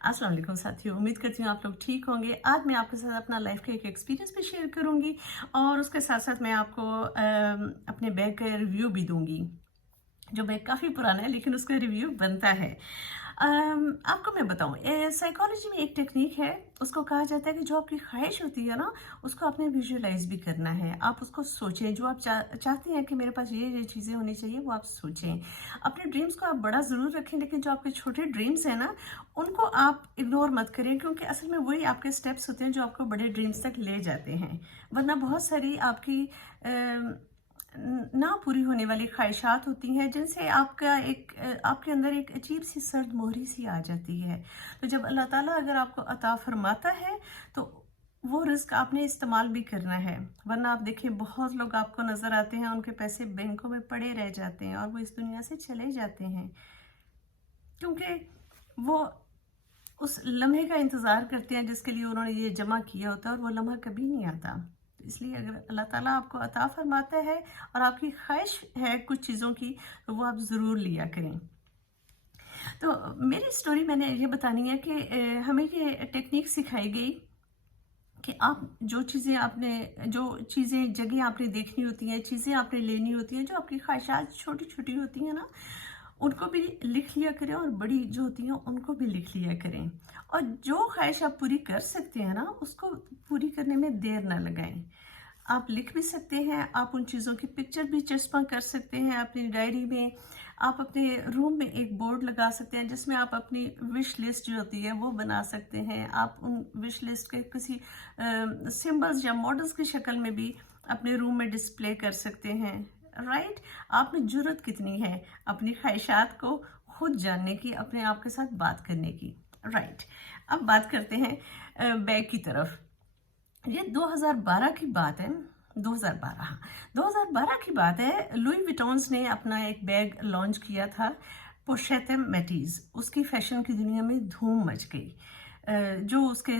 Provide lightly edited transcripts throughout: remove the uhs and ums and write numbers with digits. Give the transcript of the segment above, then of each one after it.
अस्सलाम वालेकुम साथियों, उम्मीद करती हूँ आप लोग ठीक होंगे। आज मैं आपके साथ अपना लाइफ का एक एक्सपीरियंस भी शेयर करूँगी और उसके साथ साथ मैं आपको अपने बैग का रिव्यू भी दूँगी। जो बैग काफ़ी पुराना है लेकिन उसका रिव्यू बनता है। आपको मैं बताऊँ, साइकोलॉजी में एक टेक्निक है, उसको कहा जाता है कि जो आपकी ख्वाहिश होती है ना, उसको आपने विजुअलाइज भी करना है। आप उसको सोचें, जो आप चाहते हैं कि मेरे पास ये चीज़ें होनी चाहिए, वो आप सोचें। अपने ड्रीम्स को आप बड़ा ज़रूर रखें, लेकिन जो आपके छोटे ड्रीम्स हैं ना, उनको आप इग्नोर मत करें, क्योंकि असल में वही आपके स्टेप्स होते हैं जो आपको बड़े ड्रीम्स तक ले जाते हैं। वरना बहुत सारी आपकी ना पूरी होने वाली ख्वाहिशात होती हैं, जिनसे आपके अंदर एक अजीब सी सर्द मोहरी सी आ जाती है। तो जब अल्लाह ताला अगर आपको अता फरमाता है, तो वो रिस्क आपने इस्तेमाल भी करना है। वरना आप देखिए, बहुत लोग आपको नज़र आते हैं, उनके पैसे बैंकों में पड़े रह जाते हैं और वो इस दुनिया से चले जाते हैं, क्योंकि वो उस लम्हे का इंतज़ार करते हैं जिसके लिए उन्होंने ये जमा किया होता है, और वो लम्हा कभी नहीं आता। तो इसलिए अगर अल्लाह ताला आपको अता फरमाता है और आपकी ख्वाहिश है कुछ चीज़ों की, तो वो आप ज़रूर लिया करें। तो मेरी स्टोरी मैंने ये बतानी है कि हमें ये टेक्निक सिखाई गई कि आप जो चीज़ें जगह आपने देखनी होती हैं, चीज़ें आपने लेनी होती हैं, जो आपकी ख्वाहिशात छोटी छोटी होती हैं ना, उनको भी लिख लिया करें, और बड़ी जो होती हैं उनको भी लिख लिया करें। और जो ख्वाहिश आप पूरी कर सकते हैं ना, उसको पूरी करने में देर ना लगाएं। आप लिख भी सकते हैं, आप उन चीज़ों की पिक्चर भी चस्पा कर सकते हैं अपनी डायरी में। आप अपने रूम में एक बोर्ड लगा सकते हैं जिसमें आप अपनी विश लिस्ट जो होती है वो बना सकते हैं। आप उन विश लिस्ट के किसी सिंबल्स या मॉडल्स की शक्ल में भी अपने रूम में डिस्प्ले कर सकते हैं। राइट? आप में जुर्रत कितनी है अपनी ख्वाहिशात को खुद जानने की, अपने आप के साथ बात करने की। राइट? अब बात करते हैं बैग की तरफ। ये 2012 की बात है। 2012, हाँ, 2012 की बात है। लुई विटॉन्स ने अपना एक बैग लॉन्च किया था, पोशेट मैटीज। उसकी फैशन की दुनिया में धूम मच गई। जो उसके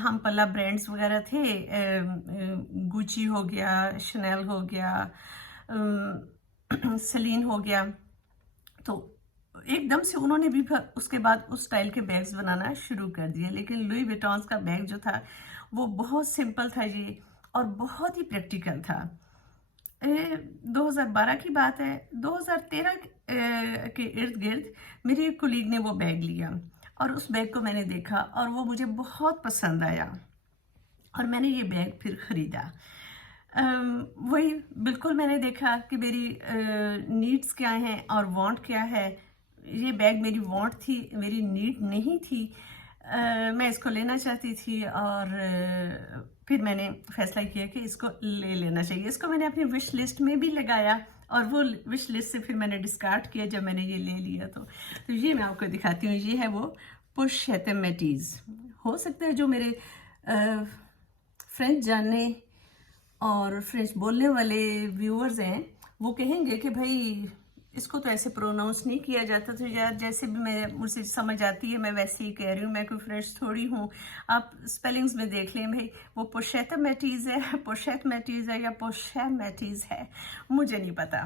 हम पल्ला ब्रांड्स वगैरह थे, गुची हो गया, शनेल हो गया, सेलिन हो गया, तो एकदम से उन्होंने भी उसके बाद उस स्टाइल के बैग्स बनाना शुरू कर दिए। लेकिन लुई विटॉन्स का बैग जो था वो बहुत सिंपल था जी, और बहुत ही प्रैक्टिकल था। 2012 की बात है। 2013 के इर्द गिर्द मेरी एक कुलीग ने वो बैग लिया, और उस बैग को मैंने देखा और वो मुझे बहुत पसंद आया, और मैंने ये बैग फिर ख़रीदा। वही बिल्कुल मैंने देखा कि मेरी नीड्स क्या हैं और वांट क्या है। ये बैग मेरी वांट थी, मेरी नीड नहीं थी। मैं इसको लेना चाहती थी, और फिर मैंने फैसला किया कि इसको ले लेना चाहिए। इसको मैंने अपनी विश लिस्ट में भी लगाया, और वो विश लिस्ट से फिर मैंने डिस्कार्ड किया जब मैंने ये ले लिया। तो ये मैं आपको दिखाती हूँ। ये है वो पोशेट मैटीज। हो सकता है जो मेरे फ्रेंच जानने और फ्रेंच बोलने वाले व्यूअर्स हैं वो कहेंगे कि भाई इसको तो ऐसे प्रोनाउंस नहीं किया जाता। तो यार, जैसे भी मुझे समझ आती है मैं वैसे ही कह रही हूँ, मैं कोई फ्रेंच थोड़ी हूँ। आप स्पेलिंग्स में देख लें भाई, वो पोशेट मैटीज है, पोशेट मैटीज है या पोशे मैटीज है, मुझे नहीं पता।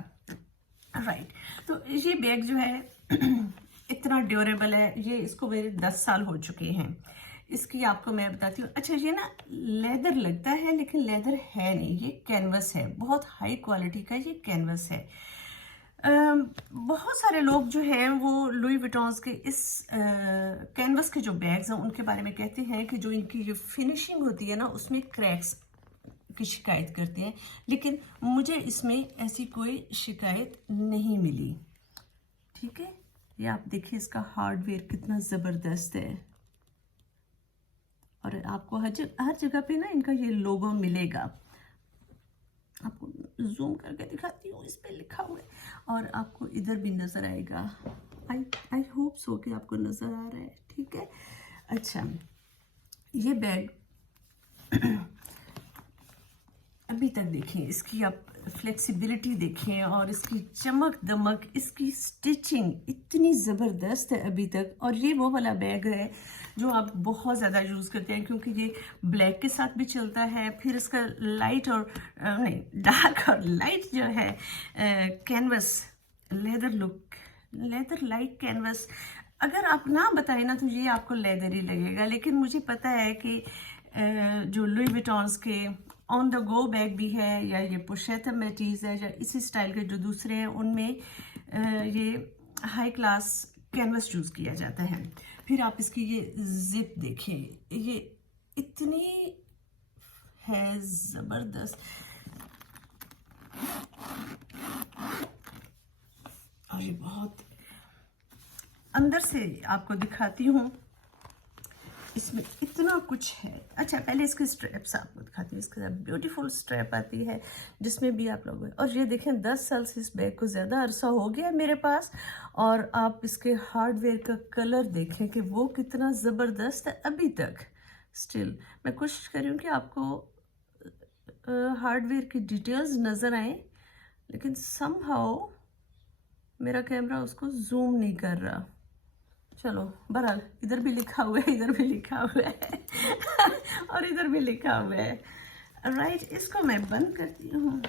राइट? तो ये बैग जो है इतना ड्यूरेबल है। ये इसको मेरे 10 साल हो चुके हैं। इसकी आपको मैं बताती हूँ। अच्छा, ये ना लेदर लगता है लेकिन लेदर है नहीं, ये कैनवस है। बहुत हाई क्वालिटी का ये कैनवस है। बहुत सारे लोग जो हैं वो लुई विटॉन्स के इस कैनवस के जो बैग्स हैं उनके बारे में कहते हैं कि जो इनकी जो फिनिशिंग होती है ना, उसमें क्रैक्स की शिकायत करते हैं, लेकिन मुझे इसमें ऐसी कोई शिकायत नहीं मिली। ठीक है? ये आप देखिए, इसका हार्डवेयर कितना ज़बरदस्त है, और आपको हर जगह पे ना इनका ये लोगो मिलेगा। आपको जूम करके दिखाती हूँ, इस पे लिखा हुआ है, और आपको इधर भी नज़र आएगा। आई होप सो कि आपको नज़र आ रहा है। ठीक है? अच्छा, ये बैग अभी तक देखें, इसकी आप फ्लेक्सिबिलिटी देखें, और इसकी चमक दमक, इसकी स्टिचिंग इतनी ज़बरदस्त है अभी तक। और ये वो वाला बैग है जो आप बहुत ज़्यादा यूज़ करते हैं, क्योंकि ये ब्लैक के साथ भी चलता है। फिर इसका लाइट और नहीं, डार्क और लाइट जो है canvas, leather look, leather like canvas अगर आप ना बताएं ना तो ये आपको लेदर ही लगेगा, लेकिन मुझे पता है कि जो लुई विटॉन्स के ऑन द गो बैग भी है, या ये पुशेटा मैटीज है, या इसी स्टाइल के जो दूसरे हैं उनमें ये हाई क्लास कैनवस यूज़ किया जाता है। फिर आप इसकी ये जिप देखें, ये इतनी है ज़बरदस्त, और ये बहुत अंदर से आपको दिखाती हूँ, इसमें इतना कुछ है। अच्छा, पहले इसके स्ट्रैप्स आपको दिखाती हूँ। इसके साथ ब्यूटीफुल स्ट्रैप आती है जिसमें भी आप लोग, और ये देखें 10 साल से इस बैग को ज़्यादा अरसा हो गया है मेरे पास, और आप इसके हार्डवेयर का कलर देखें कि वो कितना ज़बरदस्त है अभी तक। स्टिल मैं कोशिश कर रही हूँ कि आपको हार्डवेयर की डिटेल्स नज़र आए, लेकिन समहाउ मेरा कैमरा उसको जूम नहीं कर रहा। चलो बहरहाल, इधर भी लिखा हुआ है, इधर भी लिखा हुआ है और इधर भी लिखा हुआ है। राइट, इसको मैं बंद करती हूँ।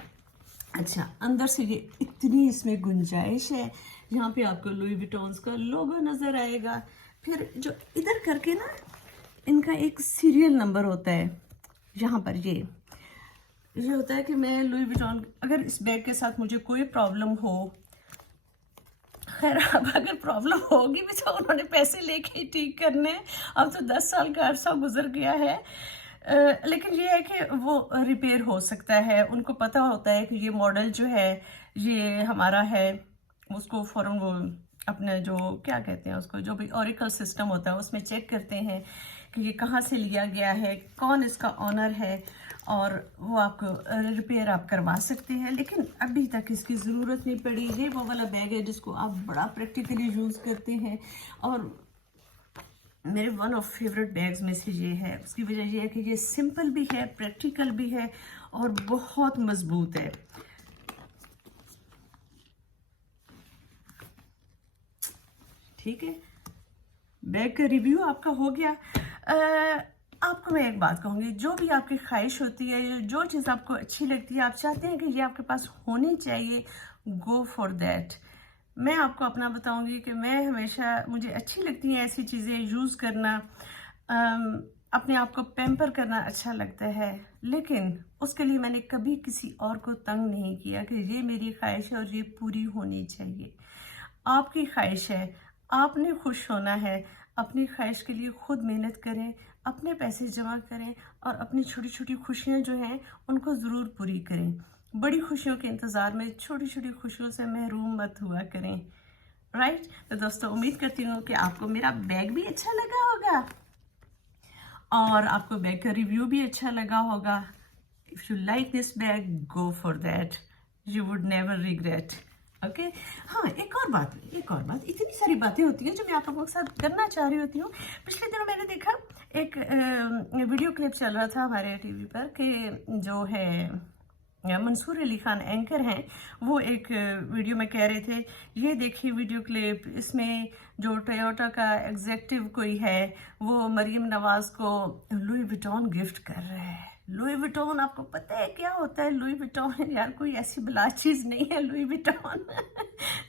अच्छा, अंदर से ये इतनी इसमें गुंजाइश है, यहाँ पे आपको लुई विटॉन्स का लोगो नज़र आएगा। फिर जो इधर करके ना इनका एक सीरियल नंबर होता है, यहाँ पर ये होता है कि मैं लुई विटॉन, अगर इस बैग के साथ मुझे कोई प्रॉब्लम हो, खैर अब अगर प्रॉब्लम होगी भी तो उन्होंने पैसे लेके ही ठीक करने हैं। अब तो 10 साल का अरसा गुजर गया है, लेकिन ये है कि वो रिपेयर हो सकता है। उनको पता होता है कि ये मॉडल जो है ये हमारा है, उसको फ़ौरन वो अपने जो क्या कहते हैं उसको, जो भी ऑरिकल सिस्टम होता है उसमें चेक करते हैं कि ये कहाँ से लिया गया है, कौन इसका ऑनर है, और वो आपको रिपेयर आप करवा सकते हैं। लेकिन अभी तक इसकी ज़रूरत नहीं पड़ी। ये वो वाला बैग है जिसको आप बड़ा प्रैक्टिकली यूज़ करते हैं, और मेरे वन ऑफ फेवरेट बैग्स में से ये है। उसकी वजह ये है कि ये सिंपल भी है, प्रैक्टिकल भी है, और बहुत मजबूत है। ठीक है, बैग का रिव्यू आपका हो गया। आपको मैं एक बात कहूँगी, जो भी आपकी ख्वाहिश होती है, जो चीज़ आपको अच्छी लगती है, आप चाहते हैं कि ये आपके पास होनी चाहिए, गो फॉर दैट। मैं आपको अपना बताऊँगी कि मैं हमेशा, मुझे अच्छी लगती हैं ऐसी चीज़ें यूज़ करना, अपने आप को पैम्पर करना अच्छा लगता है, लेकिन उसके लिए मैंने कभी किसी और को तंग नहीं किया कि ये मेरी ख्वाहिश है और ये पूरी होनी चाहिए। आपकी ख्वाहिश है, आपने खुश होना है, अपनी ख्वाहिश के लिए खुद मेहनत करें, अपने पैसे जमा करें, और अपनी छोटी छोटी खुशियाँ जो हैं उनको ज़रूर पूरी करें। बड़ी खुशियों के इंतज़ार में छोटी छोटी खुशियों से महरूम मत हुआ करें। राइट, तो दोस्तों उम्मीद करती हूँ कि आपको मेरा बैग भी अच्छा लगा होगा, और आपको बैग का रिव्यू भी अच्छा लगा होगा। If you like this bag, go for that, you would never regret. Okay, हाँ, एक और बात, इतनी सारी बातें होती हैं जो मैं आप लोगों के साथ करना चाह रही होती हूँ। पिछले दिनों मैंने देखा एक वीडियो क्लिप चल रहा था हमारे टीवी पर कि जो है मंसूर अली खान एंकर हैं, वो एक वीडियो में कह रहे थे, ये देखिए वीडियो क्लिप, इसमें जो टोयोटा का एग्जेक्टिव कोई है वो मरीम नवाज को लुई विटॉन गिफ्ट कर रहा है। लुई विटॉन, आपको पता है क्या होता है लुई विटॉन? यार कोई ऐसी बला चीज़ नहीं है Louis Vuitton.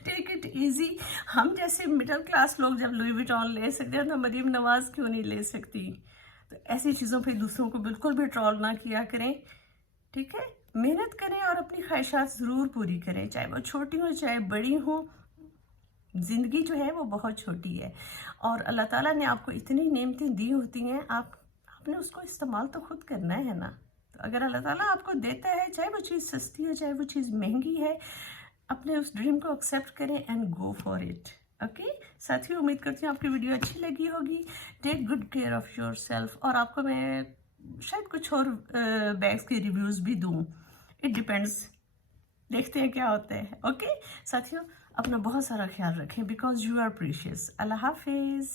Take it easy. हम जैसे मिडिल क्लास लोग जब लुई विटॉन ले सकते हैं तो मरीम नवाज क्यों नहीं ले सकती? तो ऐसी चीज़ों पे दूसरों को बिल्कुल भी ट्रोल ना किया करें, ठीक है? मेहनत करें और अपनी ख्वाहिशात ज़रूर पूरी करें, चाहे वो छोटी हो चाहे बड़ी हो। ज़िंदगी जो है वो बहुत छोटी है, और अल्लाह ताला ने आपको इतनी नेमतें दी होती हैं, आपने उसको इस्तेमाल तो खुद करना है ना। तो अगर अल्लाह ताला आपको देता है, चाहे वो चीज़ सस्ती हो चाहे वो चीज़ महंगी है, अपने उस ड्रीम को एक्सेप्ट करें and go for it. Okay साथियों, उम्मीद करती हूँ आपकी वीडियो अच्छी लगी होगी। Take good care of your self, और आपको मैं शायद कुछ और बैग्स के रिव्यूज़ भी दूँ, इट डिपेंड्स, देखते हैं क्या होता है। ओके साथियों, अपना बहुत सारा ख्याल रखें, बिकॉज यू आर प्रीशियस। अल्लाह हाफिज़।